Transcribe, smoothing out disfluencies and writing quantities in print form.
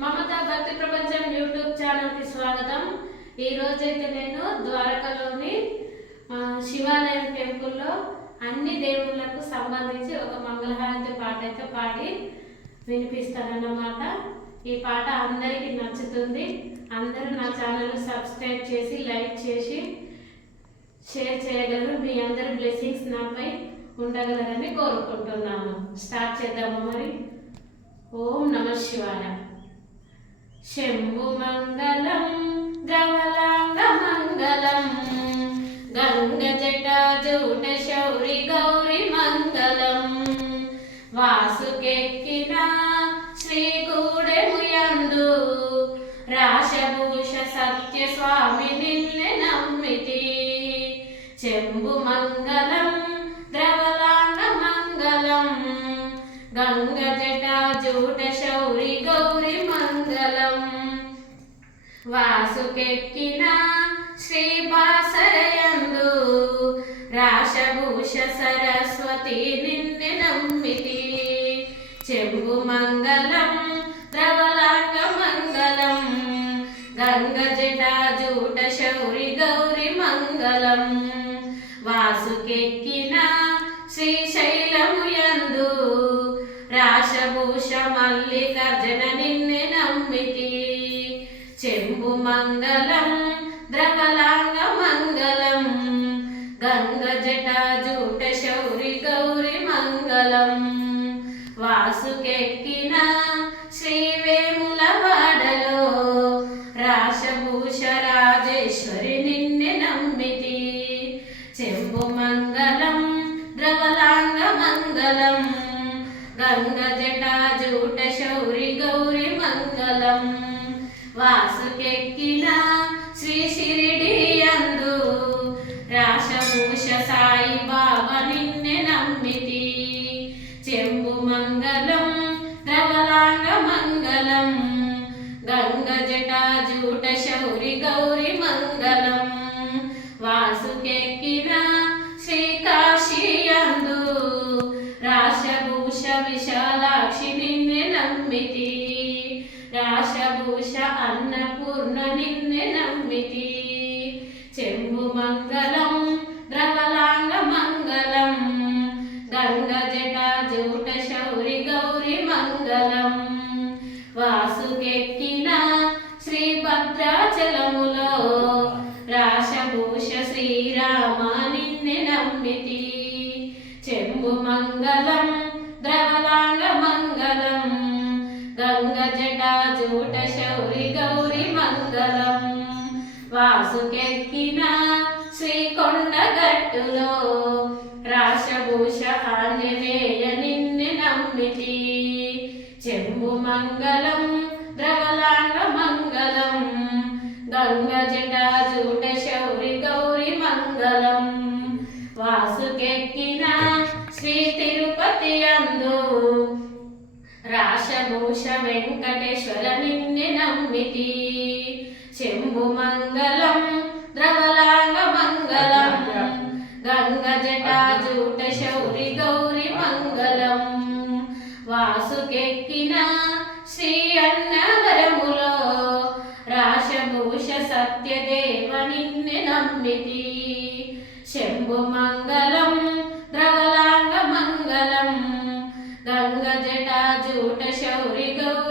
మమత భక్తి ప్రపంచం యూట్యూబ్ ఛానల్కి స్వాగతం. ఈ రోజైతే నేను ద్వారకలోని శివాలయం టెంపుల్లో అన్ని దేవుళ్ళకు సంబంధించి ఒక మంగళహారతి పాట అయితే పాడి వినిపిస్తానన్నమాట. ఈ పాట అందరికీ నచ్చుతుంది. అందరూ నా ఛానల్ సబ్స్క్రైబ్ చేసి లైక్ చేసి షేర్ చేయగలరు. మీ అందరి బ్లెస్సింగ్స్ నాపై ఉండగలరని కోరుకుంటున్నాను. స్టార్ట్ చేద్దాము మరి. ఓం నమ శివాయ. శంభు మంగళం ద్రవలాంగ మంగళం గంగ జటాజూట శౌరి గౌరి మంగళం వాసుకెక్కిన శ్రీకూడెముయందు రాశభూష సత్య స్వామి నిన్నే నమ్మితి. శంభు మంగళం ద్రవలాంగ మంగళం గంగ జటాజూట శౌరి గౌరి మంగళం వాసుకెక్కిన శ్రీపాసరయందు రాశభూష సరస్వతి నిన్నే నమ్మితి. శంభు మంగళం ద్రవలాంగ మంగళం గంగ జటాజూట శౌరి గౌరి మంగళం వాసుకెక్కిన శ్రీశైలముయందు రాశభూష మల్లికార్జున నిన్నే నమ్మితి. శంభు మంగళం ద్రవలాంగ మంగళం గంగ జటాజూట శౌరి గౌరి మంగళం వాసుకెక్కిన శ్రీవేములవాడలో రాశభూష రాజేశ్వరి నిన్నే నమ్మితి. శంభు మంగళం ద్రవలాంగ మంగళం గంగ జటాజూట శౌరి గౌరి మంగళం వాసుకెక్కిన శ్రీ షిరిడియందు రాశభూష సాయి బాబా నిన్నే నమ్మితి. శంభు మంగళం ద్రవలాంగ మంగళం గంగ జటాజూట శౌరి గౌరి మంగళం వాసుకెక్కిన శ్రీకాశీయందు రాశభూష విశాలాక్షి నిన్నే నమ్మితి. రాశభూష అన్నపూర్ణ నిన్నే నమ్మితి. శంభు మంగళం ద్రవలాంగ మంగళం గంగ జటాజూట శౌరి గౌరి మంగళం వాసుకెక్కిన శ్రీ భద్రాచలములో రాశభూష శ్రీరామ నిన్నే నమ్మితి. శంభు మంగళం ద్రవలాంగ మంగళం గంగ జటాజూట శౌరి గౌరి మంగళం వాసుకెక్కిన శ్రీకొండగట్టులో రాశభూష ఆంజనేయ నిన్నే నమ్మితి. శంభు మంగళం ద్రవలాంగ మంగళం గంగ జటాజూట శౌరి గౌరి మంగళం వాసుకెక్కిన శ్రీ తిరుపతి యందు రాశభూష వెంకటేశ్వర నిన్నే నమ్మితి. శంభు మంగళం ద్రవలాంగ మంగళం గంగ జటాజూట శౌరి గౌరి మంగళం వాసుకెక్కిన శ్రీ అన్నవరములో రాశభూష సత్యదేవ నిన్నే నమ్మితి. శంభు మంగళం ద్రవలాంగ మంగళం గంగ జటాజూట శౌరి గౌరి